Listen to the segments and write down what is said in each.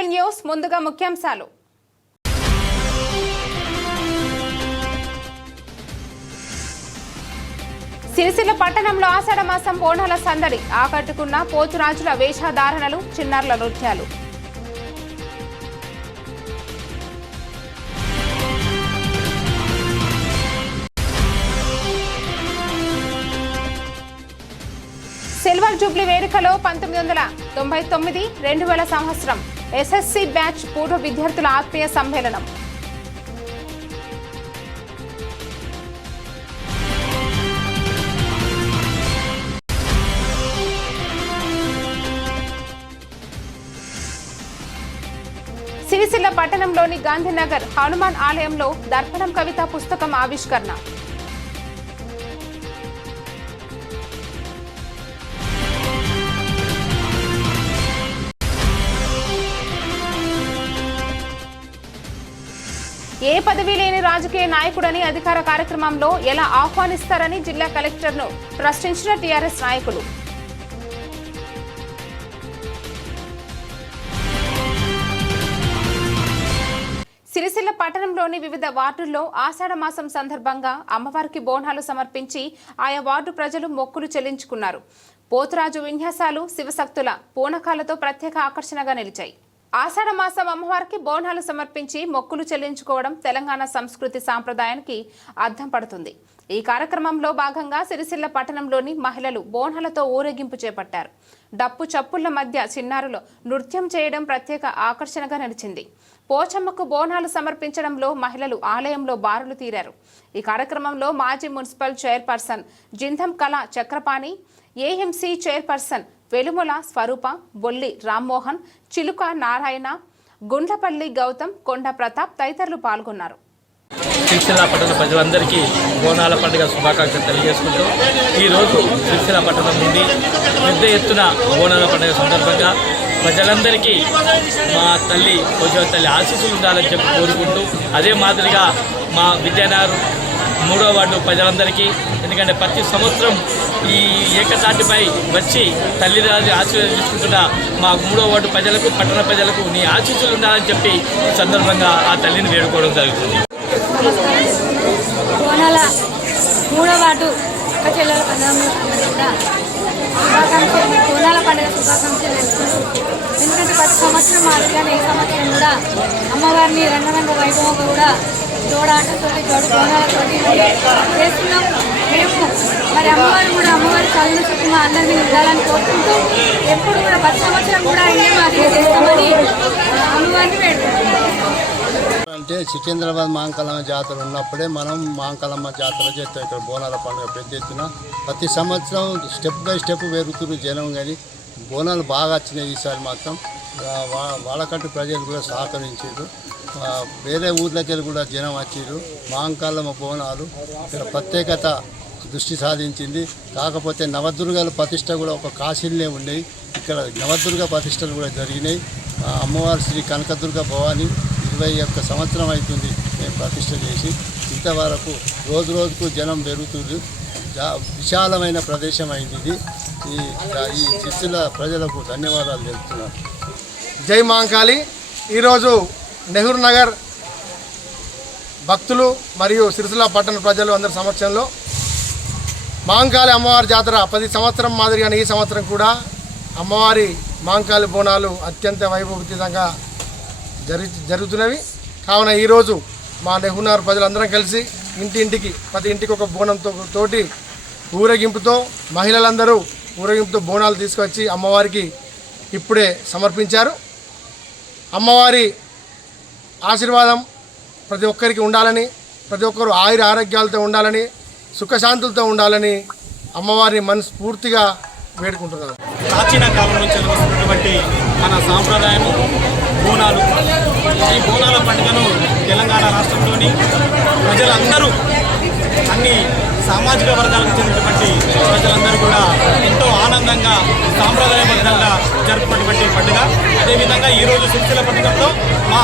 Cable news ముందుగా ముఖ్యాంశాలు. సిరిసిల్ల పట్టణంలో ఆషాఢ మాసం బోనాల సందడి ఆకట్టుకున్న పోతురాజుల వేషధారణలు, చిన్నారుల నృత్యాలు. సిల్వర్ జూబ్లీ వేడుకలో 1999, 2000 సంవత్సరం ఎస్ఎస్సి బ్యాచ్ పూర్వ విద్యార్థుల ఆత్మీయ సమ్మేళనం. సిరిసిల్ల పట్టణంలోని గాంధీనగర్ హనుమాన్ ఆలయంలో దర్పణం కవిత పుస్తకం ఆవిష్కరణ. ఏ పదవి లేని రాజకీయ నాయకుడని అధికార కార్యక్రమంలో ఎలా ఆహ్వానిస్తారని జిల్లా కలెక్టర్ను ప్రశ్నించిన టీఆర్ఎస్ నాయకులు. సిరిసిల్ల పట్టణంలోని వివిధ వార్డుల్లో ఆషాఢ మాసం సందర్భంగా అమ్మవారికి బోనాలు సమర్పించి ఆయా వార్డు ప్రజలు మొక్కులు చెల్లించుకున్నారు. పోతురాజు విన్యాసాలు, శివశక్తుల పూనకాలతో ప్రత్యేక ఆకర్షణగా నిలిచాయి. ఆషాఢ మాసం అమ్మవారికి బోనాలు సమర్పించి మొక్కులు చెల్లించుకోవడం తెలంగాణ సంస్కృతి సాంప్రదాయానికి అద్దం పడుతుంది. ఈ కార్యక్రమంలో భాగంగా సిరిసిల్ల పట్టణంలోని మహిళలు బోనాలతో ఊరేగింపు చేపట్టారు. డప్పు చప్పుళ్ల మధ్య చిన్నారులు నృత్యం చేయడం ప్రత్యేక ఆకర్షణగా నిలిచింది. పోచమ్మకు బోనాలు సమర్పించడంలో మహిళలు ఆలయంలో బారులు తీరారు. ఈ కార్యక్రమంలో మాజీ మున్సిపల్ చైర్పర్సన్ జింధం కళా చక్రపాణి, ఏఎంసీ చైర్పర్సన్ వెలుముల స్వరూప, బొల్లి రామ్మోహన్, చిలుక నారాయణ, గుండ్లపల్లి గౌతమ్, కొండ ప్రతాప్ తదితరులు పాల్గొన్నారు. సిరిసిల్ల పట్టణ ప్రజలందరికీ బోనాల పండుగ శుభాకాంక్షలు తెలియజేసుకుంటూ ఈరోజు సిరిసిల్ల పట్టణం నుండి పెద్ద ఎత్తున బోనాల పండుగ సందర్భంగా ప్రజలందరికీ మా తల్లి పోచమ్మ తల్లి ఆశీస్సులు ఉండాలని చెప్పి కోరుకుంటూ, అదే మాదిరిగా మా విద్యానగర్ 3వ వార్డు ప్రజలందరికీ, ఎందుకంటే ప్రతి సంవత్సరం ఈ ఏకతాటిపై వచ్చి తల్లిదండ్రులు ఆశీర్వాదం తీసుకుంటున్న మా 3వ వార్డు ప్రజలకు, పట్టణ ప్రజలకు నీ ఆశీస్సులు ఉండాలని చెప్పి ఈ సందర్భంగా ఆ తల్లిని వేడుకోవడం జరుగుతుంది. బోనాల 3వ వార్డు అక్క చెల్లెల పండుగ బోనాల పండుగ శుభాకాంక్షలు తెలుసుకుంటూ, ఎందుకంటే ప్రతి సంవత్సరం మాదిరిగానే ఈ సంవత్సరం కూడా అమ్మవారిని రంగరంగ వైభవంగా కూడా జోడాటంతో జోడు బోనాలతోటి చేస్తున్నాం. మేము మరి అమ్మవారి చల్లని చుట్టూ మా అందరినీ ఉండాలని కోరుకుంటూ, ఎప్పుడు కూడా ప్రతి సంవత్సరం కూడా ఇదే మాదిరిగా చేస్తామని అమ్మవారిని వేడుకుంటున్నాం. అంటే సికింద్రాబాద్ మాంకాలమ్మ జాతర ఉన్నప్పుడే మనం మాంకాలమ్మ జాతర చేస్తాం. ఇక్కడ బోనాల పండుగ పెద్ద ఎత్తున ప్రతి సంవత్సరం స్టెప్ బై స్టెప్ పెరుగుతున్న జనం, కానీ బోనాలు బాగా వచ్చినాయి. ఈసారి మాత్రం వాళ్ళకంటూ ప్రజలు కూడా సహకరించారు. వేరే ఊర్లకెళ్ళి కూడా జనం వచ్చారు. మాంకాలమ్మ బోనాలు ఇక్కడ ప్రత్యేకత దృష్టి సాధించింది. కాకపోతే నవదుర్గల ప్రతిష్ట కూడా ఒక కాశీలనే ఉన్నాయి. ఇక్కడ నవదుర్గ ప్రతిష్టలు కూడా జరిగినాయి. అమ్మవారి శ్రీ కనకదుర్గ భవాని 21 సంవత్సరం అవుతుంది మేము ప్రతిష్ట చేసి. ఇంతవరకు రోజు రోజుకు జనం పెరుగుతుంది. విశాలమైన ప్రదేశం అయింది ఇది. ఈ సిరిసిల్ల ప్రజలకు ధన్యవాదాలు తెలుపుతున్నాను. జై మాంకాళి. ఈరోజు నెహ్రూ నగర్ భక్తులు మరియు సిరిసిల్ల పట్టణ ప్రజలు అందరి సమక్షంలో మాంకాళి అమ్మవారి జాతర ప్రతి సంవత్సరం మాదిరిగానే ఈ సంవత్సరం కూడా అమ్మవారి మాంకాళి బోనాలు అత్యంత వైభవోపేతంగా జరుగుతున్నవి. కావున ఈరోజు మా నెహ్రూ నగర్ ప్రజలందరం కలిసి ఇంటింటికి ప్రతి ఇంటికి ఒక బోనంతోటి ఊరేగింపుతో మహిళలందరూ ఊరేగింపుతో బోనాలు తీసుకొచ్చి అమ్మవారికి ఇప్పుడే సమర్పించారు. అమ్మవారి ఆశీర్వాదం ప్రతి ఒక్కరికి ఉండాలని, ప్రతి ఒక్కరు ఆయుర ఆరోగ్యాలతో ఉండాలని, సుఖశాంతులతో ఉండాలని అమ్మవారిని మనస్ఫూర్తిగా వేడుకుంటున్నాను. ప్రాచీన కాలం నుంచి వస్తున్నటువంటి మన సాంప్రదాయము బోనాలు. ఈ బోనాల పండుగను తెలంగాణ రాష్ట్రంలోని ప్రజలందరూ, అన్ని సామాజిక వర్గాలకు చెందినటువంటి ప్రజలందరూ కూడా ఎంతో ఆనందంగా సాంప్రదాయబద్ధంగా జరుపుకున్నటువంటి పండుగ. అదేవిధంగా ఈరోజు సిరిసిల్ల పట్టణంలో మా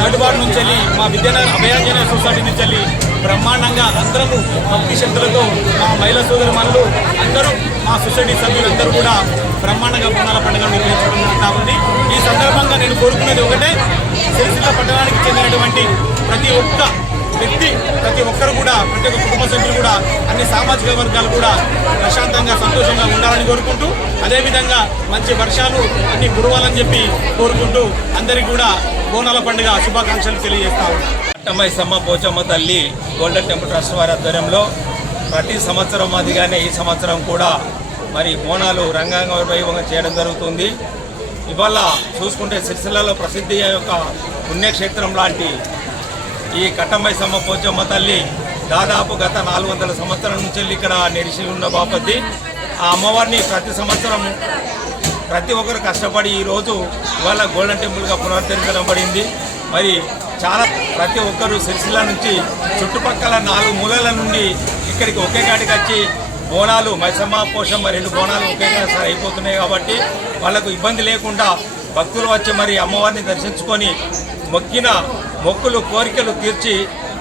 నడుబాటు నుంచి వెళ్ళి, మా విద్యానగర్ అభయాంజనేయ సొసైటీ నుంచి వెళ్ళి బ్రహ్మాండంగా అందరము భక్తి శక్తులతో మా మహిళా సోదరులు అందరూ, మా సొసైటీ సభ్యులందరూ కూడా బ్రహ్మాండంగా బోనాల పండుగ నిర్వహించడం జరుగుతూ ఉంది. ఈ సందర్భంగా నేను కోరుకున్నది ఒకటే, సిరిసిల్ల పట్టణానికి చెందినటువంటి ప్రతి ఒక్క వ్యక్తి, ప్రతి ఒక్కరు కూడా, ప్రతి ఒక్క కుటుంబ సభ్యులు కూడా, అన్ని సామాజిక వర్గాలు కూడా ప్రశాంతంగా సంతోషంగా ఉండాలని కోరుకుంటూ, అదేవిధంగా మంచి వర్షాలు అన్ని కురవాలని చెప్పి కోరుకుంటూ అందరికీ కూడా బోనాల పండుగ శుభాకాంక్షలు తెలియజేస్తా ఉన్నాను. కట్టమైసమ్మ పోచమ్మ తల్లి గోల్డెన్ టెంపుల్ ట్రస్ట్ వారి ఆధ్వర్యంలో ప్రతి సంవత్సరం మాదిరిగానే ఈ సంవత్సరం కూడా మరి బోనాలు రంగాంగ వైభవంగా చేయడం జరుగుతుంది. ఇవాళ చూసుకుంటే సిరిసిల్లలో ప్రసిద్ధి యొక్క పుణ్యక్షేత్రం లాంటి ఈ కట్టమైసమ్మ పోచమ్మ తల్లి దాదాపు గత 400 సంవత్సరాల నుంచి ఇక్కడ నిలిచి ఉన్న బాపతి. ఆ అమ్మవారిని ప్రతి సంవత్సరం ప్రతి ఒక్కరు కష్టపడి ఈరోజు ఇవాళ గోల్డెన్ టెంపుల్గా పునరుద్ధరించడం పడింది. మరి చాలా ప్రతి ఒక్కరు సిరిసిల్ల నుంచి చుట్టుపక్కల 4 మూలల నుండి ఇక్కడికి ఒకే కాటికి వచ్చి బోనాలు మైసమ్మ పోషమ్మ 2 బోనాలు ఒకేసారి అయిపోతున్నాయి కాబట్టి వాళ్ళకు ఇబ్బంది లేకుండా భక్తులు వచ్చి మరి అమ్మవారిని దర్శించుకొని మొక్కిన మొక్కులు కోరికలు తీర్చి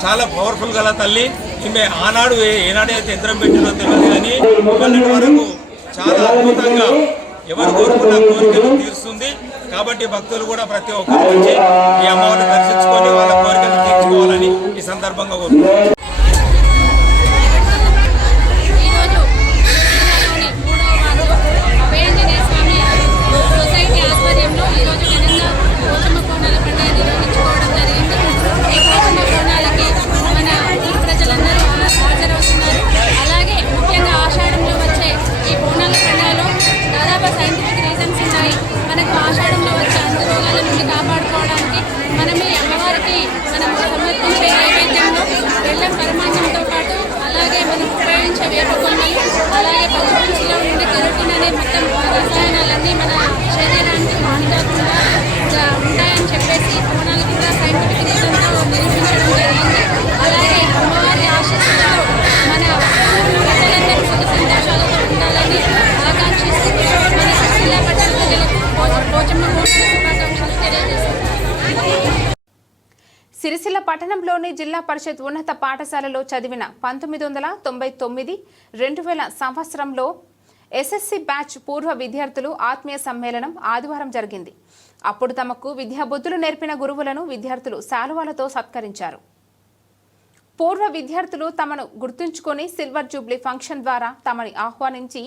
చాలా పవర్ఫుల్ గల తల్లి. ఈమె ఆనాడు ఏనాడైతే యంత్రం పెట్టినో తెలియదు కానీ ఇవన్నీ వరకు చాలా అద్భుతంగా ఎవరు కోరుకున్న కోరికలు తీరుస్తుంది. కాబట్టి భక్తులు కూడా ప్రతి ఒక్కరు వచ్చి ఈ అమ్మవారిని దర్శించుకొని వాళ్ళ కోరికలు తీర్చుకోవాలని ఈ సందర్భంగా కోరుకుంటున్నారు. సిరిసిల్ల పట్టణంలోని జిల్లా పరిషత్ ఉన్నత పాఠశాలలో చదివిన 1999, 2000 సంవత్సరంలో ఎస్ఎస్సి బ్యాచ్ పూర్వ విద్యార్థులు ఆత్మీయ సమ్మేళనం ఆదివారం జరిగింది. అప్పుడు తమకు విద్యాబుద్ధులు నేర్పిన గురువులను విద్యార్థులు శాలువాలతో సత్కరించారు. పూర్వ విద్యార్థులు తమను గుర్తుంచుకొని సిల్వర్ జూబ్లీ ఫంక్షన్ ద్వారా తమని ఆహ్వానించి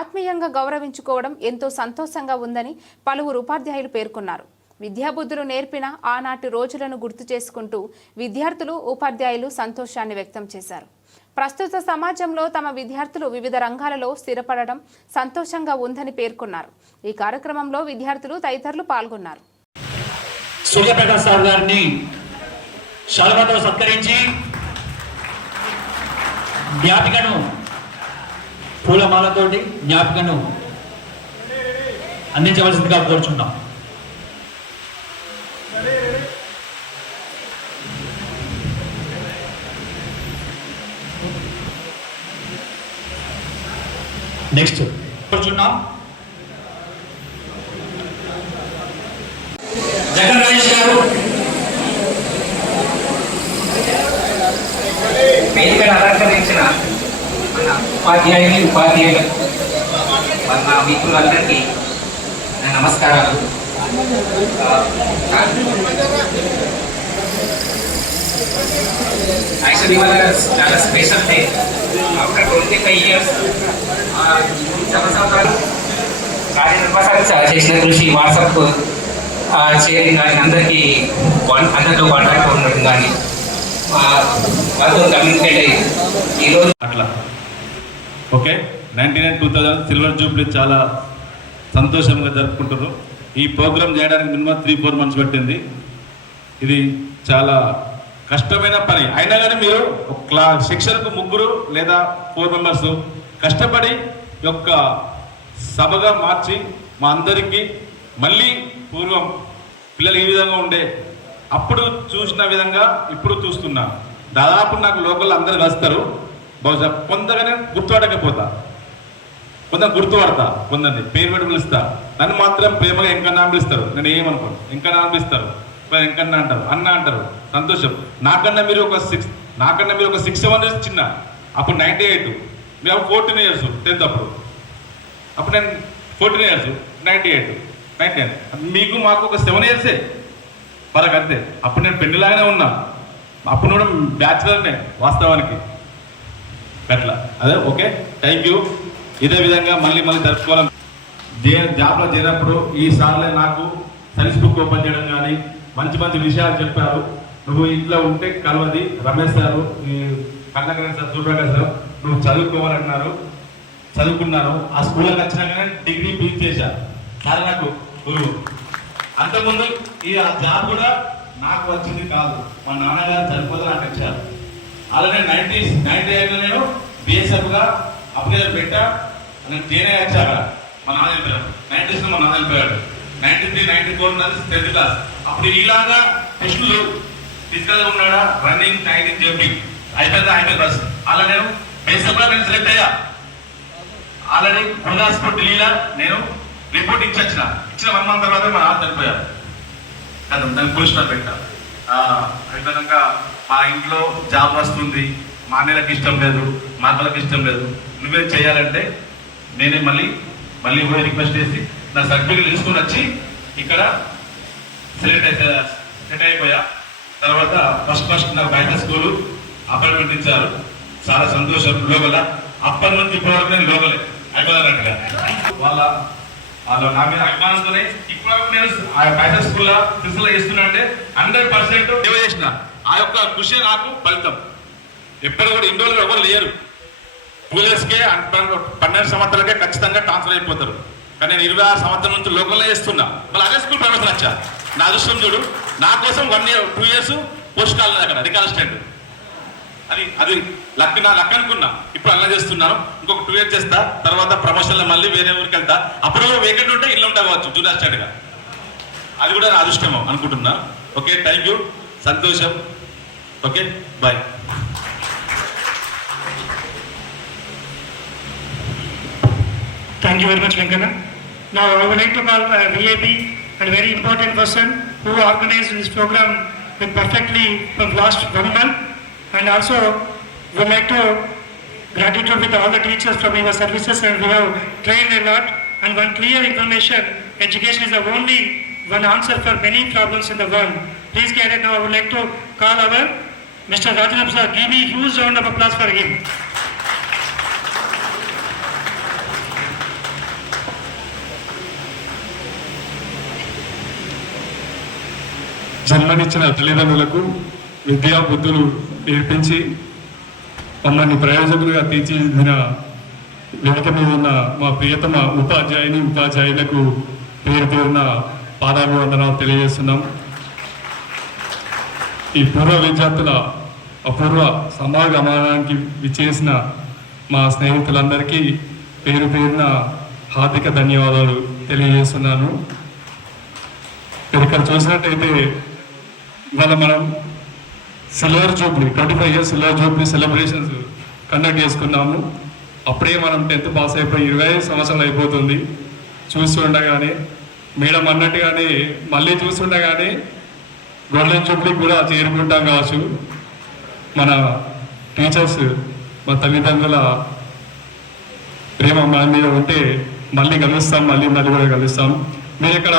ఆత్మీయంగా గౌరవించుకోవడం ఎంతో సంతోషంగా ఉందని పలువురు ఉపాధ్యాయులు పేర్కొన్నారు. విద్యాబుద్ధులు నేర్పిన ఆనాటి రోజులను గుర్తు చేసుకుంటూ విద్యార్థులు ఉపాధ్యాయులు సంతోషాన్ని వ్యక్తం చేశారు. ప్రస్తుత సమాజంలో తమ విద్యార్థులు వివిధ రంగాలలో స్థిరపడడం సంతోషంగా ఉందని పేర్కొన్నారు. ఈ కార్యక్రమంలో విద్యార్థులు తదితరులు పాల్గొన్నారు. సూర్యప్రకాశ్ సార్ గారిని శాలువాతో సత్కరించి జ్ఞాపికను పూలమాలతోటి జ్ఞాపికను అందించవలసిందిగా కోరుచున్నాం. నెక్స్ట్ కూర్చున్నాం. జగన్ రాజేష్ గారు వేదికను అలంకరించిన మన ఉపాధ్యాయులు మన మిత్రులందరికీ నమస్కారాలు. యాక్చువల్లీ ఇవాళ చాలా స్పెషల్ డే. ఆఫ్టర్ 25 years చాలా సంవత్సరాలు కార్యనిర్వాహకులు చేసిన కృషి, వాట్సాప్ షేరింగ్ కానీ అందరికీ అందరితో కాంటాక్ట్ ఉండడం కానీ వాళ్ళతో కమ్యూనికేట్ అయ్యి ఈరోజు అట్లా ఓకే 99-2000 సిల్వర్ జూబ్లీ చాలా సంతోషంగా జరుపుకుంటున్నారు. ఈ ప్రోగ్రామ్ చేయడానికి మినిమం 3-4 months పట్టింది. ఇది చాలా కష్టమైన పని అయినా కానీ మీరు శిక్షణకు 3 లేదా 4 members కష్టపడి యొక్క సభగా మార్చి మా అందరికీ మళ్ళీ పూర్వం పిల్లలు ఈ విధంగా ఉండే అప్పుడు చూసిన విధంగా ఇప్పుడు చూస్తున్నా. దాదాపు నాకు లోకల్ అందరు కలుస్తారు. బహుశా కొందగానే గుర్తుపడకపోతా, కొందరు గుర్తుపడతా, కొందరిని పేరు పెట్టి పిలుస్తా. నన్ను మాత్రం ప్రేమగా ఎంకన్నా పిలుస్తారు. నేను ఏమనుకోను, ఎంకన్నా పిలుస్తారు, ఎంకన్నా అంటారు, అన్న అంటారు. సంతోషం. నాకన్నా మీరు ఒక 6-7 years చిన్న. అప్పుడు 98, మేము 14 years 10th. అప్పుడు నేను 14 years, 98, 99. మీకు మాకు ఒక 7 years వరకు అంతే. అప్పుడు నేను పెళ్లిలాగానే ఉన్నా, అప్పుడు కూడా బ్యాచులర్నే వాస్తవానికి అట్లా. అదే ఓకే, థ్యాంక్ యూ. ఇదే విధంగా మళ్ళీ జరుపుకోవాలని జాబ్లో చేరినప్పుడు ఈ సార్లే నాకు సైన్స్ బుక్ ఓపెన్ చేయడం కానీ మంచి విషయాలు చెప్పారు. నువ్వు ఇంట్లో ఉంటే కలవది రమేష్ సారు, ఈ కన్నకరణ్ సార్, సూర్యప్రకాష్ సార్, నువ్వు చదువుకోవాలన్నారు. చదువుకున్నాను. ఆ స్కూల్లోకి వచ్చినాకనే డిగ్రీ పీక్ చేశాను. సార్ నాకు గురువు. అంతకుముందు ఈ జాబ్ కూడా నాకు వచ్చింది కాదు, మా నాన్నగారు చనిపోతే నాకు ఇచ్చారు. అలానే 98లో నేను బిఎస్ఎఫ్గా అప్లికేషన్ పెట్టా. నేను జేనే వచ్చాక మా నాన్న వెళ్ళిపోయాడు. 90s మా నాన్న వెళ్ళిపోయాడు. 93, 94 ఉన్నది 10th క్లాస్. అప్పుడు ఇలాగా టెస్టులు ఫిజికల్గా ఉన్నాడా, రన్నింగ్, టైనింగ్, జంపింగ్ అయిపోయింది బస్. అలా నేను బిఎస్ఎఫ్గా నేను సెలెక్ట్ అయ్యా. ఆల్రెడీ గురుదాస్పూర్ ఢిల్లీలో నేను రిపోర్ట్ ఇచ్చిన 1 month తర్వాత మా నాన్న చనిపోయారు. దాన్ని ఫుల్ స్టాప్ పెట్టా. అయిపోయాక మా ఇంట్లో జాబ్ వస్తుంది, మా అన్నయ్యలకు ఇష్టం లేదు, మా అక్కలకు ఇష్టం లేదు, నువ్వే చేయాలంటే నేనే మళ్ళీ పోయి రిక్వెస్ట్ చేసి నా సర్టిఫికేట్ తీసుకుని వచ్చి ఇక్కడ సెలెక్ట్ అయిపోయా. తర్వాత ఫస్ట్ నాకు బయట స్కూలు అపాయింట్మెంట్ ఇచ్చారు. చాలా సంతోషం. లోకల అప్పటి నుంచి ఇప్పటివరకు నేను లోకలే అయిపోయారంటగా. వాళ్ళ నా మీద అభిమానంతోనే ఇప్పుడు నేను ఆ బయట స్కూల్లో ఫిజికల్ ఇస్తున్నా అంటే 100% సేవ చేసిన. ఆ యొక్క కృషి నాకు ఫలితం. ఎప్పుడు కూడా ఇండోర్ ఎవరు లేరు. 2 yearsకే 12 సంవత్సరాలకే ఖచ్చితంగా ట్రాన్స్ఫర్ అయిపోతారు. కానీ నేను 26 సంవత్సరం నుంచి లోకల్లో చేస్తున్నా. మళ్ళీ అదే స్కూల్ ప్రవేశం వచ్చా. నా అదృష్టం చూడు, నా కోసం 2 years పోస్ట్ కాలేదు అక్కడ రికాల్ అసిస్టెంట్. అది లక్, నా లక్ అనుకున్నా. ఇప్పుడు అలా చేస్తున్నాను. ఇంకొక 2 years చేస్తా. తర్వాత ప్రమోషన్లో మళ్ళీ వేరే ఊరికి వెళ్తా. అప్పుడు వేకెంట్ ఉంటే ఇల్లు ఉంటా కావచ్చు జూనియర్ అసిస్టెంట్గా. అది కూడా నా అదృష్టం అనుకుంటున్నా. ఓకే, థ్యాంక్ యూ, సంతోషం. Okay, bye. Thank you very much, Venkana. Now I would like to call a VIP and a very important person who organized this program with perfectly from last 1 month. And also would like to gratitude with all the teachers from your services, and we have trained a lot. And one clear information, education is the only one answer for many problems in the world. Please get it now. I would like to call our Mr. Rajanam sir. Give me a huge round of applause for him. జన్మనిచ్చిన తల్లిదండ్రులకు విద్యా బుద్ధులు నేర్పించి మమ్మల్ని ప్రయోజకులుగా తీర్చిదిద్దిన వేదిక మీద ఉన్న మా ప్రియతమ ఉపాధ్యాయులకు పేరున పాదాభివందనాలు తెలియజేస్తున్నాం. ఈ పూర్వ విద్యార్థుల అపూర్వ సమాగమనానికి విచ్చేసిన మా స్నేహితులందరికీ పేరున హార్దిక ధన్యవాదాలు తెలియజేస్తున్నాను. ఇక్కడ చూసినట్టయితే ఇవాళ మనం silver Jubilee 25 years silver Jubilee celebrations conduct చేసుకున్నాము. అప్పుడే మనం 10th పాస్ అయిపోయి 25 సంవత్సరాలు అయిపోతుంది. చూస్తుండగానే మేడం అన్నట్టుగానే మళ్ళీ చూస్తుండగానే గోల్డెన్ జూబ్లీకి కూడా చేరుకుంటాం కావచ్చు. మన టీచర్స్, మా తల్లిదండ్రుల ప్రేమ మన మీద ఉంటే మళ్ళీ కలుస్తాం, మళ్ళీ కూడా కలుస్తాం. మీరు ఇక్కడ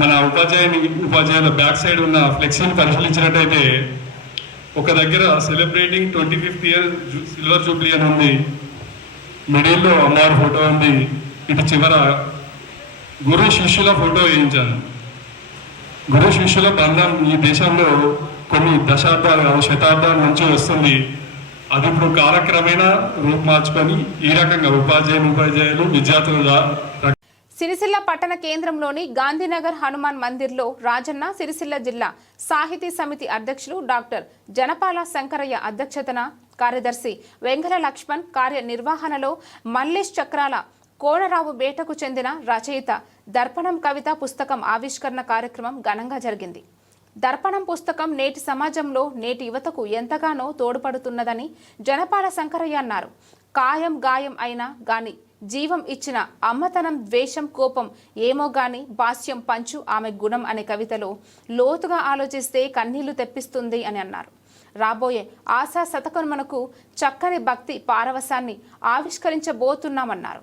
మన ఉపాధ్యాయుల బ్యాక్ సైడ్ ఉన్న ఫ్లెక్సీని పరిశీలించినట్టయితే ఒక దగ్గర celebrating 25th year silver Jubilee అని ఉంది. మిడిల్లో అమ్మవారి ఫోటో ఉంది. ఇటు చివర గురు శిష్యుల ఫోటో వేయించాను. గురు శిష్యుల బంధం ఈ దేశంలో కొన్ని దశాబ్దాలు, శతాబ్దాల నుంచి వస్తుంది. అది ఇప్పుడు కాలక్రమేణా రూపుమార్చుకొని ఈ రకంగా ఉపాధ్యాయులు విద్యార్థుల సిరిసిల్ల పట్టణ కేంద్రంలోని గాంధీనగర్ హనుమాన్ మందిర్లో రాజన్న సిరిసిల్ల జిల్లా సాహితీ సమితి అధ్యక్షులు డాక్టర్ జనపాల శంకరయ్య అధ్యక్షతన కార్యదర్శి వెంగళ లక్ష్మణ్ కార్యనిర్వహణలో మల్లేష్ చక్రాల కోనరావు బేటకు చెందిన రచయిత దర్పణం కవిత పుస్తకం ఆవిష్కరణ కార్యక్రమం ఘనంగా జరిగింది. దర్పణం పుస్తకం నేటి సమాజంలో నేటి యువతకు ఎంతగానో తోడ్పడుతున్నదని జనపాల శంకరయ్య అన్నారు. కాయం గాయం అయినా గాని జీవం ఇచ్చిన అమ్మతనం, ద్వేషం, కోపం ఏమో గాని భాష్యం పంచు ఆమె గుణం అనే కవితలో లోతుగా ఆలోచిస్తే కన్నీళ్లు తెప్పిస్తుంది అని అన్నారు. రాబోయే ఆశా శతకమునకు చక్కని భక్తి పారవశాన్ని ఆవిష్కరించబోతున్నామన్నారు.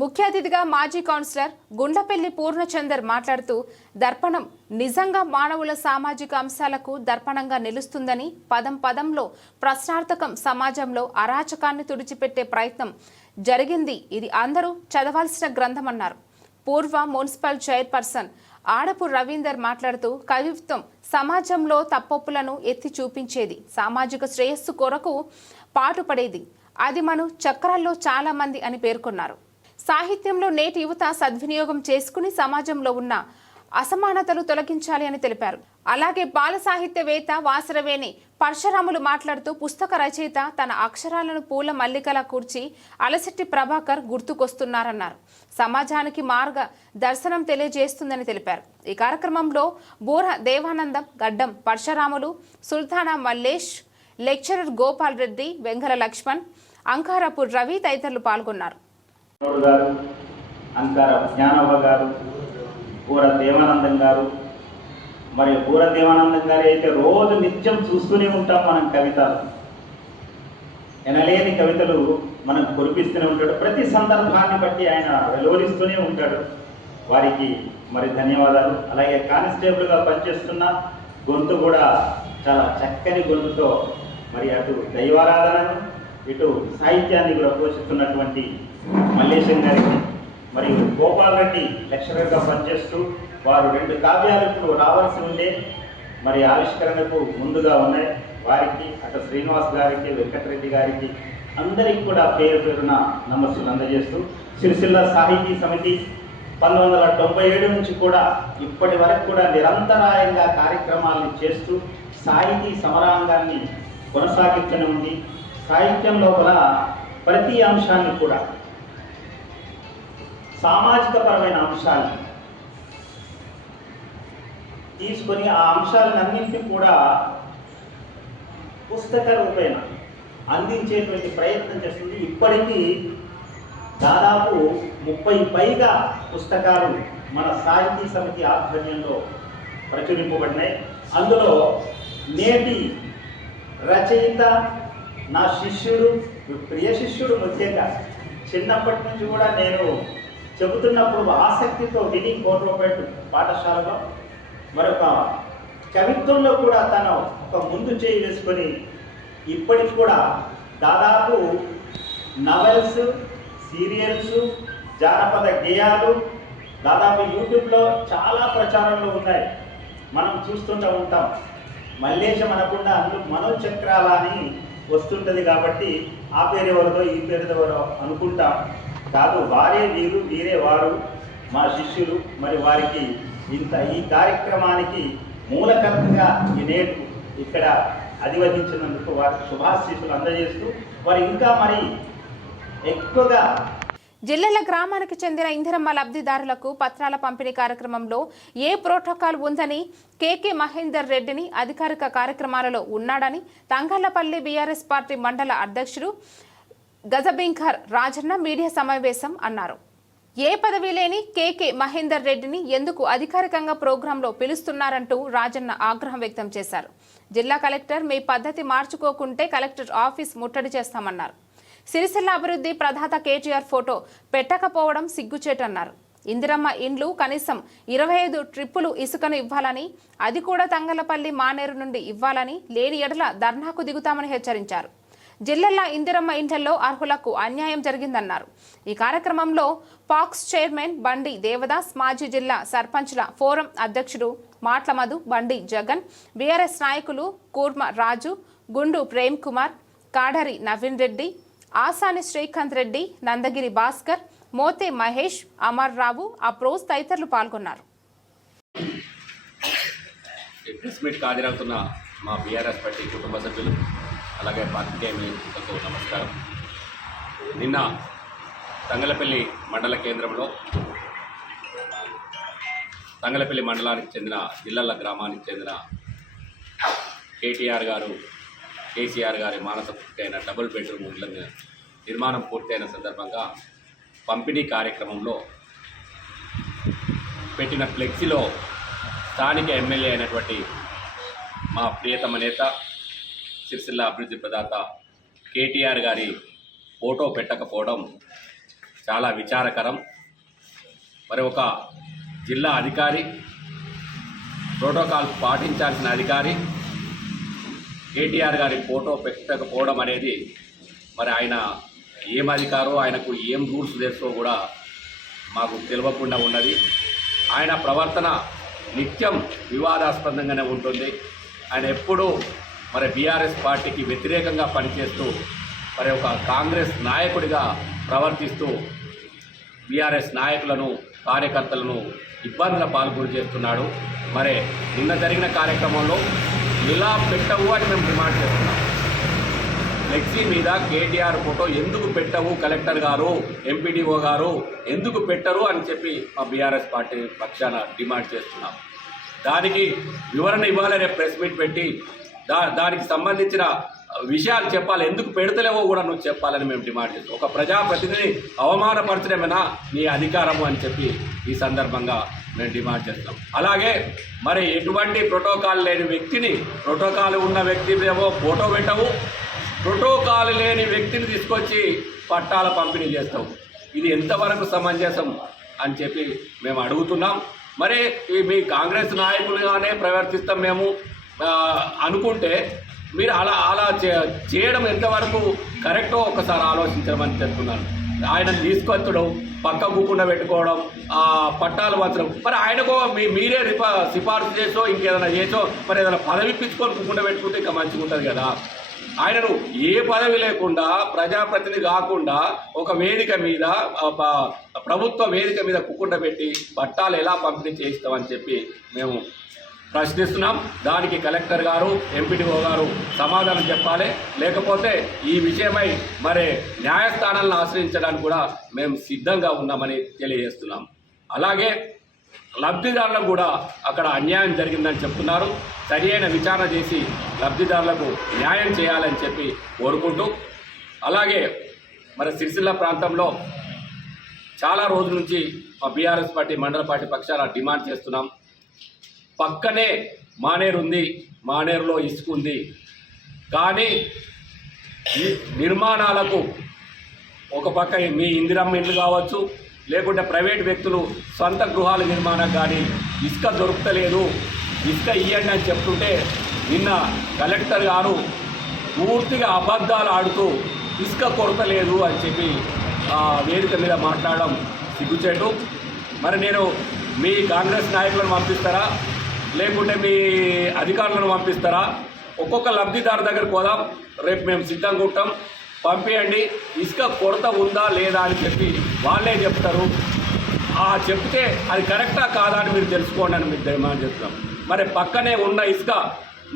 ముఖ్య అతిథిగా మాజీ కౌన్సిలర్ గుండ్లపల్లి పూర్ణచందర్ మాట్లాడుతూ దర్పణం నిజంగా మానవుల సామాజిక అంశాలకు దర్పణంగా నిలుస్తుందని, పదం పదంలో ప్రశ్నార్థకం సమాజంలో అరాచకాన్ని తుడిచిపెట్టే ప్రయత్నం జరిగింది. ఇది అందరూ చదవాల్సిన గ్రంథమన్నారు. పూర్వ మున్సిపల్ చైర్పర్సన్ ఆడపు రవీందర్ మాట్లాడుతూ కవిత్వం సమాజంలో తప్పొప్పులను ఎత్తి చూపించేది, సామాజిక శ్రేయస్సు కొరకు పాటుపడేది. అది మన చక్రాల్లో చాలా మంది అని పేర్కొన్నారు. సాహిత్యంలో నేటి యువత సద్వినియోగం చేసుకుని సమాజంలో ఉన్న అసమానతలు తొలగించాలి అని తెలిపారు. అలాగే బాల సాహిత్యవేత్త వాసరవేణి పరశురాములు మాట్లాడుతూ పుస్తక రచయిత తన అక్షరాలను పూల మల్లికలా కూర్చి అలసెట్టి ప్రభాకర్ గుర్తుకొస్తున్నారన్నారు. సమాజానికి మార్గ దర్శనం తెలియజేస్తుందని తెలిపారు. ఈ కార్యక్రమంలో బూర దేవానందం, గడ్డం పరశురాములు, సుల్తానా మల్లేష్, లెక్చరర్ గోపాల్ రెడ్డి, వెంగల లక్ష్మణ్, అంకారపు రవి తదితరులు పాల్గొన్నారు. గారు, అంకార జ్ఞానవ్వ గారు, బూర దేవానందం గారు, మరి బూర దేవానందం గారు అయితే రోజు నిత్యం చూస్తూనే ఉంటాం మనం కవితలు, ఎనలేని కవితలు మనం కురిపిస్తూనే ఉంటాడు. ప్రతి సందర్భాన్ని బట్టి ఆయన వెలువరిస్తూనే ఉంటాడు. వారికి మరి ధన్యవాదాలు. అలాగే కానిస్టేబుల్గా పనిచేస్తున్న గొంతు కూడా చాలా చక్కని గొంతుతో మరి అటు దైవారాధనను ఇటు సాహిత్యాన్ని కూడా పోషిస్తున్నటువంటి మల్లేశం గారికి, మరియు గోపాల్ రెడ్డి లెక్చరర్గా పనిచేస్తూ వారు 2 కావ్యాలు ఇప్పుడు రావాల్సి ఉండే మరి ఆవిష్కరణకు ముందుగా ఉన్నాయి. వారికి అటు శ్రీనివాస్ గారికి, వెంకటరెడ్డి గారికి అందరికీ కూడా పేరు పేరున నమస్సులు అందజేస్తూ, సిరిసిల్ల సాహితీ సమితి 1997 నుంచి కూడా ఇప్పటి వరకు కూడా నిరంతరాయంగా కార్యక్రమాలను చేస్తూ సాహితీ సమరాంగాన్ని కొనసాగించనే ఉంది. సాహిత్యం లోపల ప్రతి అంశాన్ని కూడా సామాజిక పరమైన అంశాన్ని తీసుకొని ఆ అంశాలన్నింటినీ కూడా పుస్తక రూపేణ అందించేటువంటి ప్రయత్నం చేస్తుంది. ఇప్పటికీ దాదాపు 30 పైగా పుస్తకాలు మన సాహితీ సమితి ఆధ్వర్యంలో ప్రచురింపబడినాయి. అందులో నేటి రచయిత నా శిష్యుడు, ప్రియ శిష్యుడు, ముఖ్యంగా చిన్నప్పటి నుంచి కూడా నేను చెబుతున్నప్పుడు ఆసక్తితో విని కోట్లపేట పాఠశాలలో మరొక కవిత్వంలో కూడా తను ఒక ముందు చేయి వేసుకొని ఇప్పటికి కూడా దాదాపు నవెల్స్, సీరియల్స్, జానపద గేయాలు దాదాపు యూట్యూబ్లో చాలా ప్రచారంలో ఉన్నాయి. మనం చూస్తుంటూ ఉంటాం. మల్లేశం అనకుండా అందులో మనోచక్రాల అని వస్తుంటుంది కాబట్టి ఆ పేరు ఎవరిదో ఈ పేరు ఎవరో అనుకుంటాం. కాదు, వారే వీరు, వీరే వారు, మా శిష్యులు. మరి వారికి ఈ కార్యక్రమానికి మూలకర్తగా ఈ నేటి ఇక్కడ అధివహించినందుకు వారికి శుభాశీస్సులు అందజేస్తూ వారు ఇంకా మరి ఎక్కువగా జిల్లాల గ్రామానికి చెందిన ఇందిరమ్మ లబ్ధిదారులకు పత్రాల పంపిణీ కార్యక్రమంలో ఏ ప్రోటోకాల్ ఉందని, కేకే మహేందర్ రెడ్డిని అధికారిక కార్యక్రమాలలో ఉన్నాడని తంగళ్లపల్లి బీఆర్ఎస్ పార్టీ మండల అధ్యక్షుడు గజబింకర్ రాజన్న మీడియా సమావేశం అన్నారు. ఏ పదవి లేని కేకే మహేందర్ రెడ్డిని ఎందుకు అధికారికంగా ప్రోగ్రాంలో పిలుస్తున్నారంటూ రాజన్న ఆగ్రహం వ్యక్తం చేశారు. జిల్లా కలెక్టర్ మీ పద్ధతి మార్చుకోకుంటే కలెక్టర్ ఆఫీస్ ముట్టడి చేస్తామన్నారు. సిరిసిల్ల అభివృద్ధి ప్రదాత కేటీఆర్ ఫోటో పెట్టకపోవడం సిగ్గుచేటన్నారు. ఇందిరమ్మ ఇండ్లు కనీసం 25 ట్రిప్పులు ఇసుకను ఇవ్వాలని, అది కూడా తంగలపల్లి మానేరు నుండి ఇవ్వాలని, లేని ఎడల ధర్నాకు దిగుతామని హెచ్చరించారు. జిల్లాల ఇందిరమ్మ ఇండ్లలో అర్హులకు అన్యాయం జరిగిందన్నారు. ఈ కార్యక్రమంలో పాక్స్ చైర్మన్ బండి దేవదాస్, మాజీ జిల్లా సర్పంచ్ల ఫోరం అధ్యక్షుడు మాట్ల మధు, బండి జగన్, బీఆర్ఎస్ నాయకులు కూర్మ రాజు, గుండు ప్రేమ్ కుమార్, కాడరి నవీన్ రెడ్డి, ఆసాని శ్రీకాంత్ రెడ్డి, నందగిరి భాస్కర్, మోతే మహేష్, అమర్ రావు, అప్రోజ్ తదితరులు పాల్గొన్నారు. ప్రెస్ మీట్కి హాజరవుతున్న మా బీఆర్ఎస్ పార్టీ కుటుంబ సభ్యులు, అలాగే పార్టీ మిత్రులకు నమస్కారం. నిన్న తంగలపల్లి మండల కేంద్రంలో తంగలపల్లి మండలానికి చెందిన జిల్లాల గ్రామానికి చెందిన కేటీఆర్ గారు, కేసీఆర్ గారి మానస పూర్తయిన డబుల్ బెడ్రూమ్ ఇళ్ల నిర్మాణం పూర్తయిన సందర్భంగా పంపిణీ కార్యక్రమంలో పెట్టిన ఫ్లెక్సీలో స్థానిక ఎమ్మెల్యే అయినటువంటి మా ప్రియతమ నేత సిరిసిల్ల అభివృద్ధి ప్రదాత కేటీఆర్ గారి ఫోటో పెట్టకపోవడం చాలా విచారకరం. మరి ఒక జిల్లా అధికారి, ప్రోటోకాల్ పాటించాల్సిన అధికారి కేటీఆర్ గారి ఫోటో పెట్టకపోవడం అనేది మరి ఆయన ఏం అధికారో, ఆయనకు ఏం రూల్స్ తెలుసో కూడా మాకు తెలియకుండా ఉన్నది. ఆయన ప్రవర్తన నిత్యం వివాదాస్పదంగానే ఉంటుంది. ఆయన ఎప్పుడూ మరి బీఆర్ఎస్ పార్టీకి వ్యతిరేకంగా పనిచేస్తూ మరి ఒక కాంగ్రెస్ నాయకుడిగా ప్రవర్తిస్తూ బీఆర్ఎస్ నాయకులను, కార్యకర్తలను ఇబ్బందుల పాల్గొని చేస్తున్నాడు. మరి నిన్న జరిగిన కార్యక్రమంలో ఇలా పెట్టవు అని మేము డిమాండ్ చేస్తున్నాం. ఫ్లెక్సీ మీద కేటీఆర్ ఫోటో ఎందుకు పెట్టవు కలెక్టర్ గారు, ఎంపీడీఓ గారు ఎందుకు పెట్టరు అని చెప్పి మా బీఆర్ఎస్ పార్టీ పక్షాన డిమాండ్ చేస్తున్నాం. దానికి వివరణ ఇవ్వాలి, రేపు ప్రెస్ మీట్ పెట్టి దానికి సంబంధించిన విషయాలు చెప్పాలి. ఎందుకు పెడతలేవో కూడా నువ్వు చెప్పాలని మేము డిమాండ్ చేస్తాం. ఒక ప్రజాప్రతినిధిని అవమానపరచడమేనా నీ అధికారము అని చెప్పి ఈ సందర్భంగా మేము డిమాండ్ చేస్తాం. అలాగే మరి ఎటువంటి ప్రోటోకాల్ లేని వ్యక్తిని, ప్రోటోకాల్ ఉన్న వ్యక్తి ఏమో ఫోటో పెట్టవు, ప్రోటోకాల్ లేని వ్యక్తిని తీసుకొచ్చి పట్టాల పంపిణీ చేస్తావు. ఇది ఎంతవరకు సమంజసం అని చెప్పి మేము అడుగుతున్నాం. మరి మీ కాంగ్రెస్ నాయకులుగానే ప్రవర్తిస్తాం మేము అనుకుంటే మీరు అలా చేయడం ఎంతవరకు కరెక్టో ఒకసారి ఆలోచించమని చెప్తున్నాను. ఆయన తీసుకొచ్చడం, పక్క కూకుండా పెట్టుకోవడం, పట్టాలు మాత్రం మరి ఆయనకో మీరే సిఫార్సు చేసో ఇంకేదైనా చేసో మరి ఏదైనా పదవి ఇప్పించుకొని కూకుండా పెట్టుకుంటే ఇంకా మంచిగా ఉంటుంది కదా. ఆయనను ఏ పదవి లేకుండా, ప్రజాప్రతినిధి కాకుండా ఒక వేదిక మీద, ప్రభుత్వ వేదిక మీద కుక్కుండ పెట్టి పట్టాలు ఎలా పంపిణీ చేయిస్తామని చెప్పి మేము ప్రశ్నిస్తున్నాం. దానికి కలెక్టర్ గారు, ఎంపీడీఓ గారు సమాధానం చెప్పాలి. లేకపోతే ఈ విషయమై మరి న్యాయస్థానాలను ఆశ్రయించడానికి కూడా మేము సిద్ధంగా ఉన్నామని తెలియజేస్తున్నాం. అలాగే లబ్ధిదారులకు కూడా అక్కడ అన్యాయం జరిగిందని చెప్తున్నారు. సరి అయిన విచారణ చేసి లబ్ధిదారులకు న్యాయం చేయాలని చెప్పి కోరుకుంటూ, అలాగే మరి సిరిసిల్ల ప్రాంతంలో చాలా రోజుల నుంచి మా బీఆర్ఎస్ పార్టీ మండల పార్టీ పక్షాన డిమాండ్ చేస్తున్నాం. పక్కనే మానేరు ఉంది, మానేరులో ఇసుక ఉంది, కానీ నిర్మాణాలకు ఒక పక్క మీ ఇందిరమ్మ ఇల్లు కావచ్చు, లేకుంటే ప్రైవేట్ వ్యక్తులు సొంత గృహాల నిర్మాణం కానీ ఇసుక దొరుకుతలేదు, ఇసుక ఇవ్వండి అని చెప్తుంటే నిన్న కలెక్టర్ గారు పూర్తిగా అబద్ధాలు ఆడుతూ ఇసుక కొరత లేదు అని చెప్పి వేదిక మీద మాట్లాడడం సిగ్గుచేటు. మరి నేను మీ కాంగ్రెస్ నాయకులను పంపిస్తారా, లేకుంటే మీ అధికారులను పంపిస్తారా? ఒక్కొక్క లబ్ధిదారు దగ్గరికి పోదాం, రేపు మేము సిద్ధంగా ఉంటాం, పంపించండి. ఇసుక కొరత ఉందా లేదా అని చెప్పి వాళ్ళే చెప్తారు. చెప్తే అది కరెక్టా కాదా అని మీరు తెలుసుకోండి అని మీరు డిమాండ్ చేస్తున్నాం. మరి పక్కనే ఉన్న ఇసుక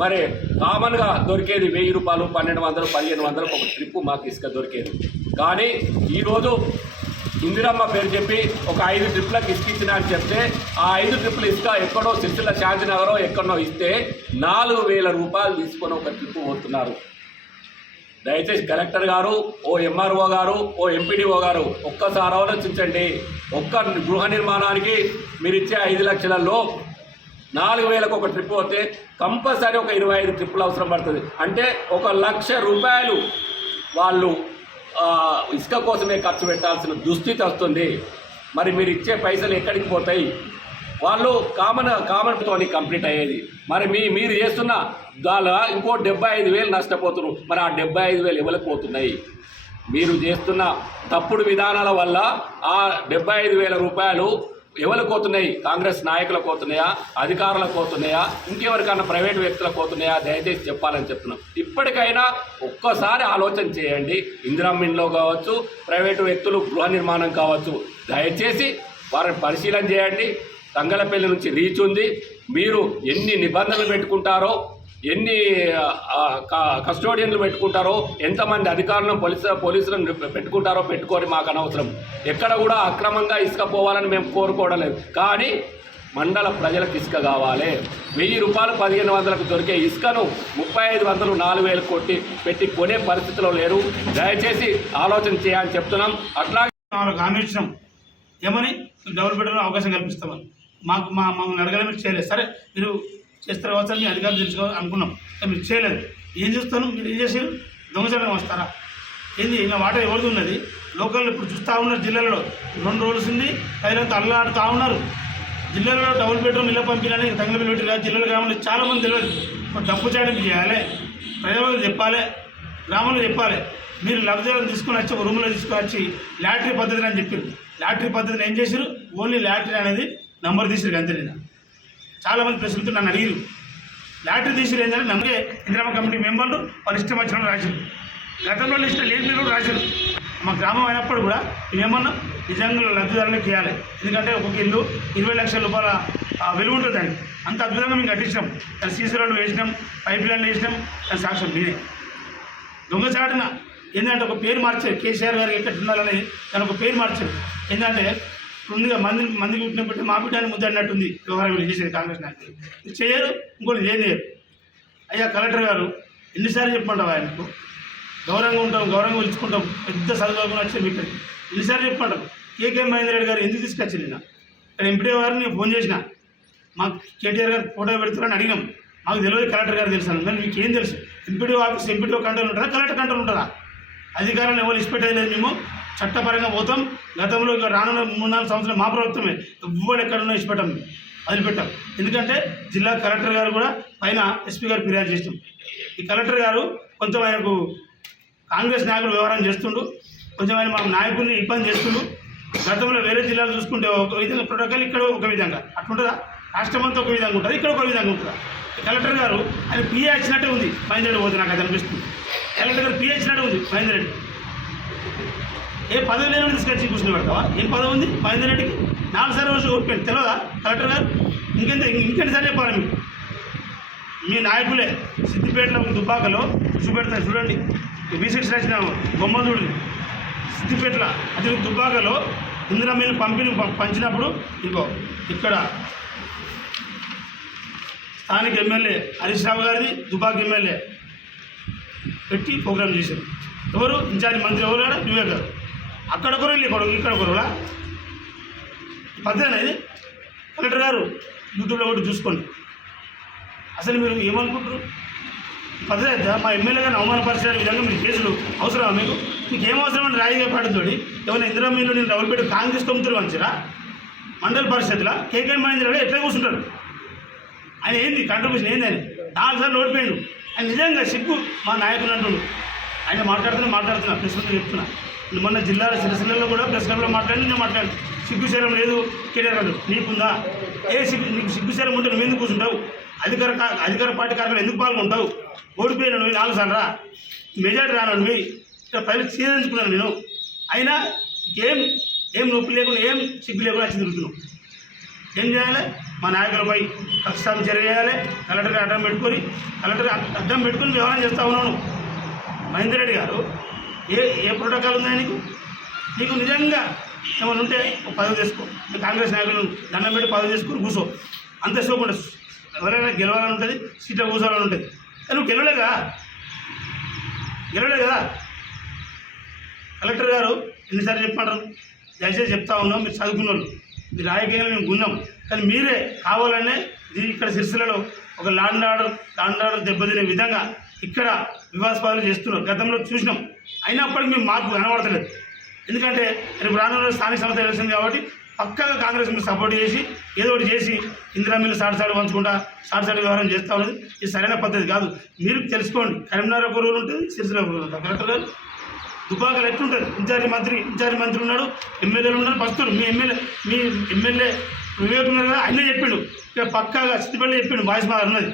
మరి కామన్గా దొరికేది 1000 రూపాయలు, 1200, 1500 ఒక ట్రిప్పు మాకు ఇసుక దొరికేది. కానీ ఈరోజు ఇందిరమ్మ పేరు చెప్పి ఒక 5 ట్రిప్లకు ఇసుక ఇచ్చిన అని చెప్తే ఆ 5 ట్రిప్పులు ఇసుక ఎక్కడో సిరిసిల్ల శాంతినగరో ఎక్కడో ఇస్తే 4000 రూపాయలు తీసుకొని ఒక ట్రిప్పు పోతున్నారు. దయచేసి కలెక్టర్ గారు, ఓ ఎంఆర్ఓ గారు, ఓ ఎంపీడీఓ గారు ఒక్కసారి ఆలోచించండి. ఒక్క గృహ నిర్మాణానికి మీరు ఇచ్చే 5 లక్షలలో 4000కు ఒక ట్రిప్ పోతే కంపల్సరీ ఒక 25 ట్రిప్పులు అవసరం పడుతుంది. అంటే 1,00,000 రూపాయలు వాళ్ళు ఇసుక కోసమే ఖర్చు పెట్టాల్సిన దుస్థితి వస్తుంది. మరి మీరు ఇచ్చే పైసలు ఎక్కడికి పోతాయి? వాళ్ళు కామన్తోని కంప్లీట్ అయ్యేది. మరి మీరు చేస్తున్న దానిలో ఇంకో 75,000 నష్టపోతున్నారు. మరి ఆ 75,000 ఎవరికి పోతున్నాయి? మీరు చేస్తున్న తప్పుడు విధానాల వల్ల ఆ 75,000 రూపాయలు ఎవరికి పోతున్నాయి? కాంగ్రెస్ నాయకులకు పోతున్నాయా, అధికారులకు పోతున్నాయా, ఇంకెవరికన్నా ప్రైవేట్ వ్యక్తులకు పోతున్నాయా? దయచేసి చెప్పాలని చెప్తున్నాం. ఇప్పటికైనా ఒక్కసారి ఆలోచన చేయండి. ఇందిరమ్మిన్లో కావచ్చు, ప్రైవేటు వ్యక్తులు గృహ నిర్మాణం కావచ్చు, దయచేసి వారిని పరిశీలన చేయండి. తంగలపల్లి నుంచి రీచ్ ఉంది. మీరు ఎన్ని నిబంధనలు పెట్టుకుంటారో, ఎన్ని కస్టోడియన్లు పెట్టుకుంటారో, ఎంతమంది అధికారులను పోలీసులను పెట్టుకుంటారో పెట్టుకొని మాకు అనవసరం. ఎక్కడ కూడా అక్రమంగా ఇసుక పోవాలని మేము కోరుకోవడం లేదు. కానీ మండల ప్రజలకు ఇసుక కావాలి. 1000 రూపాయలు 1500కు దొరికే ఇసుకను 3500, 4000 పెట్టి కొనే పరిస్థితిలో లేరు. దయచేసి ఆలోచన చేయాలని చెప్తున్నాం. అట్లాగే హామీ ఇచ్చినాం ఏమని డబుల్ బెడ్రూమ్ అవకాశం కల్పిస్తామని. మమ్మల్ని అడగలే, మీరు చేయలేదు. సరే మీరు చేస్తారు కావచ్చు, మీ అధికారులు తెలుసుకోవాలి అనుకున్నాం, మీరు చేయలేదు. ఏం చేస్తాను? మీరు ఏం చేసారు? దొంగచడం వస్తారా? ఏంది నా వాటర్ ఎవరిది ఉన్నది? లోకల్లో ఇప్పుడు చూస్తూ ఉన్నారు, జిల్లాలో 2 రోజులు ఉంది, పైనంతా అల్లాడుతూ ఉన్నారు. జిల్లాలో డబుల్ బెడ్రూమ్ ఇళ్ళ పంపిణీ తగిన పెట్టి జిల్లాల గ్రామంలో చాలామంది తెలియదు. డబ్బు చాటింపు చేయాలి, ప్రజలకు చెప్పాలి, గ్రామంలో చెప్పాలి. మీరు లబ్ధిదారులను తీసుకొని వచ్చి ఒక రూమ్లో తీసుకొని వచ్చి లాటరీ పద్ధతిని అని చెప్పారు. లాటరీ పద్ధతిని ఏం చేశారు? ఓన్లీ లాటరీ అనేది నంబర్ తీసారు అంతే. నేను చాలామంది ప్రశ్నలతో నన్ను అడిగారు, లాటరీ తీసారు ఏంటంటే నమ్మకే ఇందిరమ్మ కమిటీ మెంబర్లు వాళ్ళు ఇష్టం వచ్చిన రాశారు. గతంలో ఇష్టం లేని మీరు కూడా రాశారు. మా గ్రామం అయినప్పుడు కూడా మేమన్నా నిజంగా లబ్ధిదారులకు చేయాలి. ఎందుకంటే ఒక ఇల్లు 20 లక్షల రూపాయల విలువ ఉంటుంది దానికి. అంత అద్భుతంగా మేము కట్టించాం. దాని సీసీ రోడ్లు వేసినాం, పైప్ లైన్లు వేసినాం. దాని సాక్ష్యం నేనే. దొంగచాటున ఏంటంటే ఒక పేరు మార్చారు. కేసీఆర్ గారు ఎక్కడ ఉండాలని దాని ఒక పేరు మార్చారు. ఏంటంటే ముందుగా మందికి పుట్టిన పెట్టి మా బిడ్డని ముద్ద అన్నట్టుంది వ్యవహారం చేసేది కాంగ్రెస్ నాయకులు. చేయరు, ఇంకోటి చేయలేరు. అయ్యా కలెక్టర్ గారు ఎన్నిసార్లు చెప్పమంటావు? ఆయనకు గౌరవంగా ఉంటాం, గౌరవంగా పిలుచుకుంటాం, పెద్ద చదువుకుని వచ్చి మీకు ఎన్నిసార్లు చెప్పమంటారు? కేకే మహేందర్ రెడ్డి గారు ఎందుకు తీసుకొచ్చింది? నిన్న ఇక్కడ ఎంపీ గారిని ఫోన్ చేసిన, మాకు కేటీఆర్ గారు ఫోటో పెడుతున్నారని అడిగినాం. మాకు తెలియదు, కలెక్టర్ గారు తెలుసాను. కానీ మీకు ఏం తెలుసు? ఎంపీడీఓ ఆఫీస్ ఎంపీడీఓ కంట్రోల్ ఉంటుందా, కలెక్టర్ కంట్రోల్ ఉంటుందా? అధికారులను ఎవరు ఇష్టపెట్టేది లేదు. మేము చట్టపరంగా పోతాం. గతంలో ఇక రానున్న 3-4 సంవత్సరాలు మా ప్రభుత్వమే ఎవ్వరు ఎక్కడున్నా ఇష్టపెట్టాం, వదిలిపెట్టాం. ఎందుకంటే జిల్లా కలెక్టర్ గారు కూడా పైన ఎస్పీ గారు ఫిర్యాదు చేస్తాం. ఈ కలెక్టర్ గారు కొంచెం ఆయనకు కాంగ్రెస్ నాయకులు వ్యవహారం చేస్తుండు, కొంచెం ఆయన మా నాయకుల్ని ఇబ్బంది చేస్తుండు. గతంలో వేరే జిల్లాలు చూసుకుంటే ఒక విధంగా ప్రోటోకాల్, ఇక్కడ ఒక విధంగా అట్లుంటుందా? రాష్ట్రం అంతా ఒక విధంగా ఉంటుంది, ఇక్కడ ఒక విధంగా ఉంటుందా? కలెక్టర్ గారు ఆయన పిఏ ఇచ్చినట్టే ఉంది మహేందర్ రెడ్డి పోతే నాకు అది అనిపిస్తుంది. కలెక్టర్ గారు పిఏ ఇచ్చినట్టే ఉంది మహేందర్ రెడ్డి. ఏ పదవి లేని తీసుకొచ్చి కూర్చుని పెడతావా? ఏం పదవి ఉంది మహేందర్ రెడ్డికి? 4 సార్లు రోజు ఓడిపోయింది తెలియదా కలెక్టర్ గారు? ఇంకెన్నిసార్లు చెప్పాలి మీకు? మీ నాయకులే సిద్దిపేటలో దుబ్బాకలో చూపెడతారు చూడండి, V6 రాసిన బొమ్మదుడు సిద్దిపేటలో అది దుబ్బాకలో ఇందిరా మీరు పంచినప్పుడు ఇంకో ఇక్కడ స్థానిక ఎమ్మెల్యే హరీష్ రావు గారిది దుబ్బాక ఎమ్మెల్యే పెట్టి ప్రోగ్రాం చేశారు. ఎవరు ఇన్ఛార్జ్ మంత్రి ఎవరు? వివేక్ గారు. అక్కడ ఒకరు ఇక్కడ ఒకరులా పద్ధతి అనేది. కలెక్టర్ గారు యూట్యూబ్లో ఒకటి చూసుకోండి. అసలు మీరు ఏమనుకుంటారు? పద్ధతి అయితే మా ఎమ్మెల్యే గారిని అవమానపరిచే విధంగా మీరు కేసులు అవసరమా? మీకు ఏం అవసరం అండి? రాజకీయ పార్టీతోటి ఏమైనా ఇందిరా మీరు నేను డబుల్పేట కాంగ్రెస్ తొమ్మిది వంచరా మండల పరిషత్లో కేకే మహేంద్ర గారు ఎట్లా కూర్చుంటాడు? ఆయన ఏంది కంట్రిబ్యూషన్ ఏంది? ఆయన 4 సార్లు ఓడిపోయాడు. ఆయన నిజంగా సిగ్గు మా నాయకులు అంటుండు. ఆయన మాట్లాడుతున్నా ప్రెస్ క్లబ్లో చెప్తున్నా. మొన్న జిల్లాల సిరిసిల్లలో కూడా ప్రెస్ క్లబ్లో నేను మాట్లాడాను. సిగ్గుశైలం లేదు కేటీఆర్ గారు, నీకుందా? నీకు సిగ్గుశైలం ఉంటే నువ్వు ఎందుకు కూర్చుంటావు? అధికార పార్టీ కార్యక్రమం ఎందుకు పాల్గొంటావు? ఓడిపోయినా నువ్వు 4 సార్లు రా, మెజార్టీ రాను నువ్వు. ఇక్కడ ప్రజలకు చేయించుకున్నాను నేను. అయినా ఏం నొప్పి లేకుండా ఏం సిగ్గు లేకుండా వచ్చి తిరుగుతున్నావు. ఏం చేయాలి? మా నాయకులపై కక్షాన్ని చర్య చేయాలి. కలెక్టర్కి అడ్డం పెట్టుకుని వ్యవహారం చేస్తూ ఉన్నాను. మహేందర్ రెడ్డి గారు ఏ ప్రోటోకాల్ ఉందా నీకు నిజంగా ఏమైనా ఉంటే ఒక పదవి చేసుకో. కాంగ్రెస్ నాయకులు దండం పెట్టి పదవి చేసుకుని కూర్చో. అంత సోకుండా ఎవరైనా గెలవాలని ఉంటుంది, సీట్లో కూర్చోవాలని ఉంటుంది. నువ్వు గెలవలే కదా. కలెక్టర్ గారు ఎన్నిసార్లు చెప్పమంటారు? దయచేసి చెప్తా ఉన్నాం, మీరు చదువుకున్న వాళ్ళు, మీరు రాజకీయంగా మేము గున్నాం. కానీ మీరే కావాలనే ఇక్కడ సిరిసిల్లలో ఒక లాండ్ ఆర్డర్ దెబ్బతినే విధంగా ఇక్కడ వివాదాస్పదాలు చేస్తున్నారు. గతంలో చూసినాం. అయినప్పటికీ మేము మార్పు కనబడతలేదు. ఎందుకంటే రేపు రానున్న స్థానిక సంస్థ ఎలక్షన్ కాబట్టి పక్కగా కాంగ్రెస్ మీరు సపోర్ట్ చేసి ఏదో ఒకటి చేసి ఇందిరా మిల్లు సాటిసాటి పంచుకుంటా సాటిసాటి వ్యవహారం చేస్తూ ఉన్నది. ఇది సరైన పద్ధతి కాదు. మీరు తెలుసుకోండి. కరీంనగర్ ఒక రూల్ ఉంటుంది, సిరిసిల్ల ఒక రూల్ ఉంటుంది. కలెక్టర్ గారు దుబ్బాకలు ఎట్లుంటుంది? ఇన్ఛార్జి మంత్రి ఉన్నాడు, ఎమ్మెల్యేలు ఉన్నారు, బస్తులు. మీ ఎమ్మెల్యే వివేక్ ఉన్నారు కదా, అన్నీ చెప్పిండు. ఇక పక్కాగా సిద్దిపల్లి చెప్పిండు, బాయ్స్ మార్ ఉన్నది.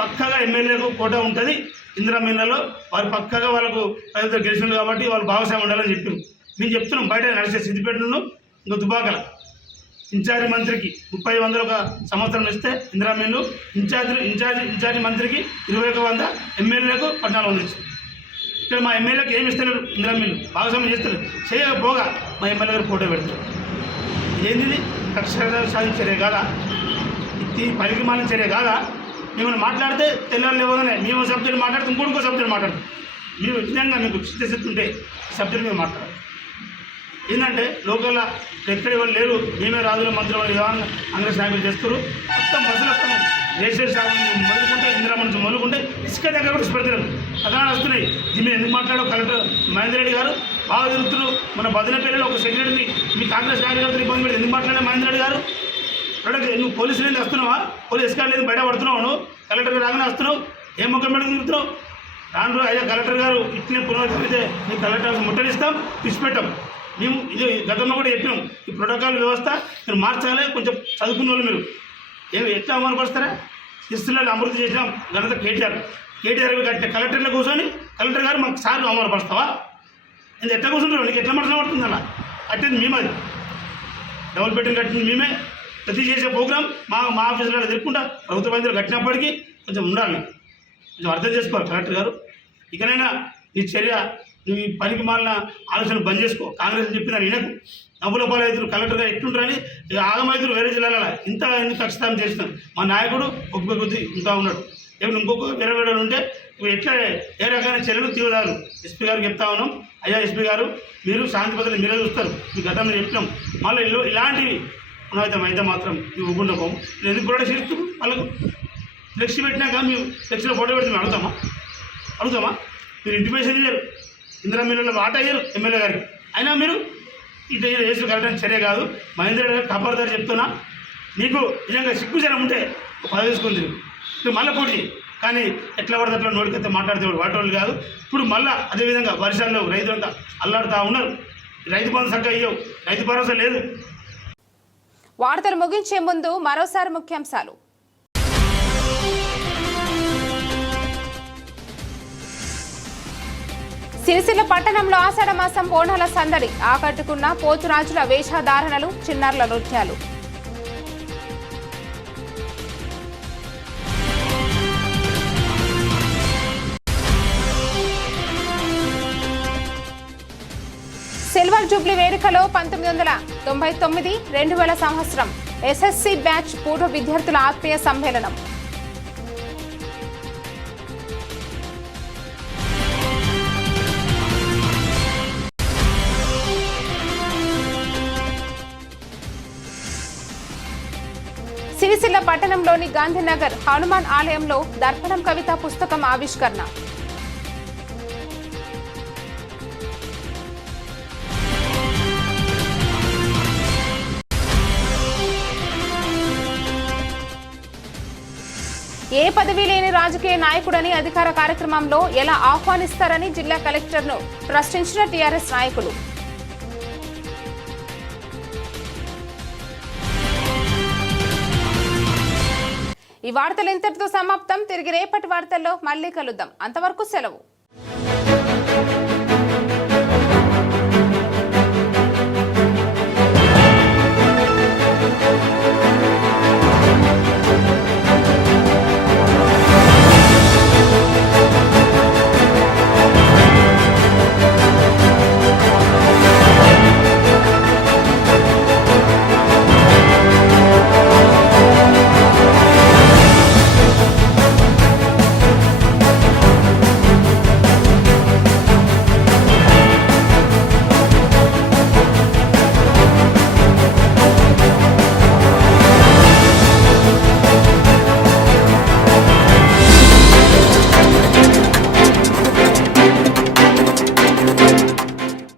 పక్కాగా ఎమ్మెల్యేకు కోటా ఉంటుంది ఇందిరా మిల్లలో. వారు పక్కాగా వాళ్ళకు ప్రజలతో గెలిచింది కాబట్టి వాళ్ళు భాగస్వామ్యం ఉండాలని చెప్పారు. మేము చెప్తున్నాం. బయట నడిచే సిద్దిపేటను ఇంకా దుబ్బాకల ఇన్ఛార్జి మంత్రికి 30,100 ఒక సంవత్సరం ఇస్తే ఇందిరా మిల్లు ఇన్ఛార్జి మంత్రికి 21,100, ఎమ్మెల్యేకు 1,400 ఇచ్చింది. ఇక్కడ మా ఎమ్మెల్యేకి ఏమి ఇస్తలేరు? ఇందిరా మిల్లు భాగస్వామ్యం చేస్తారు. చేయకపోగా మా ఎమ్మెల్యే గారు ఫోటో పెడతారు. ఏంది? కక్ష సాధించే చర్య కాదా? ఇది పలికి మాలిన చర్య కాదా? మిమ్మల్ని మాట్లాడితే తెల్లారు లేవగానే మేము సబ్జెక్ట్ మాట్లాడితే ఇంకో సబ్జెక్ట్ మాట్లాడతాం. మీరు నిజంగా మీకు చిత్తశక్తి ఉంటే సబ్జెక్ట్ మేము మాట్లాడాలి. ఏంటంటే లోకల్లో ఎక్కడ ఎవరు లేరు, మేమే రాజుల మంత్రులు విధానం కాంగ్రెస్ నాయకులు చేస్తారు. మొత్తం బస్సులు రేషన్ షాప్ మొదలుకుంటే ఇందిరా నుంచి మొదలుకుంటే ఇసుక దగ్గర కూడా ఇష్టపడుతున్నారు. అదనాలు వస్తున్నాయి. దీన్ని ఎందుకు మాట్లాడో కలెక్టర్ మహేందర్ రెడ్డి గారు బాగా తిరుగుతున్నారు. మన బదినపల్లిలో ఒక సెక్రటరీని మీ కాంగ్రెస్ నాయకులతో ఇబ్బంది పెట్టి ఎందుకు మాట్లాడే మహేందర్ రెడ్డి గారు? నువ్వు పోలీసులు ఏంది వస్తున్నావా? పోలీసు ఎస్కార్డు లేదు బయట పడుతున్నావు. నువ్వు కలెక్టర్ గారు రాగానే వస్తున్నావు. ఏం ముఖం పెట్టి తిరుగుతున్నావు? రాను అయ్యా కలెక్టర్ గారు ఇట్లనే పునరుద్ధరిస్తే మీకు కలెక్టర్ ముట్టడిస్తాం, ఇచ్చిపెట్టాం. మేము ఇది గతంలో కూడా చెప్పినాం. ఈ ప్రోటోకాల్ వ్యవస్థ మీరు మార్చాలి. కొంచెం చదువుకున్న వాళ్ళు మీరు ఏమి ఎట్లా అమలుపరుస్తారా? శిస్తులలో అమృతి చేసినాం ఘనత కేటీఆర్ కట్టిన కలెక్టర్లో కూర్చొని కలెక్టర్ గారు మాకు సార్లు అమలుపరుస్తావా? నేను ఎట్లా కూర్చుంటారు? నీకు ఎట్లా మనసు పడుతుంది అలా? కట్టింది మేమే, అది డబుల్ బెడ్రూమ్ కట్టింది మేమే. ప్రతి చేసే ప్రోగ్రామ్ మా ఆఫీసులలో తిరుగుకుంటా ప్రభుత్వ బంధువులు కట్టినప్పటికీ కొంచెం ఉండాలి, కొంచెం అర్థం చేసుకోవాలి కలెక్టర్ గారు. ఇకనైనా నీ చర్య, నువ్వు ఈ పనికి మాలిన ఆలోచన బంద్ చేసుకో. కాంగ్రెస్ చెప్పిన వినకు. నవ్వుల పాలు అవుతారు కలెక్టర్ గారు ఎట్లుంటారని ఆగమవుతారు వేరే జిల్లాల ఇంత ఎందుకు ఖచ్చితంగా చేస్తున్నాం. మా నాయకుడు ఒక్క కొద్ది ఇంకా ఉన్నాడు. ఏమైనా ఇంకొక వేరే వేరే ఉంటే నువ్వు ఎట్లా ఏ రకమైన చర్యలు తీవ్రాలు ఎస్పీ గారికి చెప్తా ఉన్నాం. అయ్యా ఎస్పీ గారు, మీరు శాంతి భద్రతలు మీరే చూస్తారు. మీ గతం మీరు చెప్పినాం. మళ్ళీ ఇలాంటివి అయితే మాత్రం ఇవి ఒగ్గుండకం. ఎందుకు కూడా చేస్తూ వాళ్ళకు ఫ్లెక్సీ పెట్టినాక మేము ఫ్లెక్సీలో ఫోటో పెడితే మేము అడుగుతామా? మీరు ఇంటిమేషన్ ఇయ్యారు, ఇందిరా మిల్లులో ఆట అయ్యారు ఎమ్మెల్యే గారికి. అయినా మీరు ఇటు వేసులు కరెక్ట్ చర్య కాదు. మహేందర్ రెడ్డి గారు ఖబర్దారి చెప్తున్నా. నీకు నిజంగా సిగ్గుజనం ఉంటే పదవి తీసుకుంది నువ్వు మళ్ళీ పోటీ. కానీ ఎట్లా పడితే అట్లా నోటికైతే మాట్లాడితే వాటోళ్ళు కాదు. ఇప్పుడు మళ్ళీ అదేవిధంగా వర్షాల్లో రైతులంతా అల్లాడుతూ ఉన్నారు. రైతు బంధు సగ్గా ఇయ్యవు, రైతు భరోసా లేదు. వార్తలు ముగించే ముందు మరోసారి ముఖ్యాంశాలు. సిరిసిల్ల పట్టణంలో ఆషాఢ మాసం బోనాల సందడి ఆకట్టుకున్న పోతురాజుల వేషధారణలు, చిన్నారుల నృత్యాలు. సిల్వర్ జూబ్లీ వేడుకలో 1999, 2000 సంవత్సరం ఎస్ఎస్సి బ్యాచ్ పూర్వ విద్యార్థుల ఆత్మీయ సమ్మేళనం. సిరిసిల్ల పట్టణంలోని గాంధీనగర్ హనుమాన్ ఆలయంలో దర్పణం కవిత పుస్తకం ఆవిష్కరణ. ఏ పదవి లేని రాజకీయ నాయకుడని అధికార కార్యక్రమంలో ఎలా ఆహ్వానిస్తారని జిల్లా కలెక్టర్ను ప్రశ్నించిన టీఆర్ఎస్ నాయకులు. ఈ వార్తలు ఇంతటితో సమాప్తం. తిరిగి రేపటి వార్తల్లో మళ్ళీ కలుద్దాం. అంతవరకు సెలవు.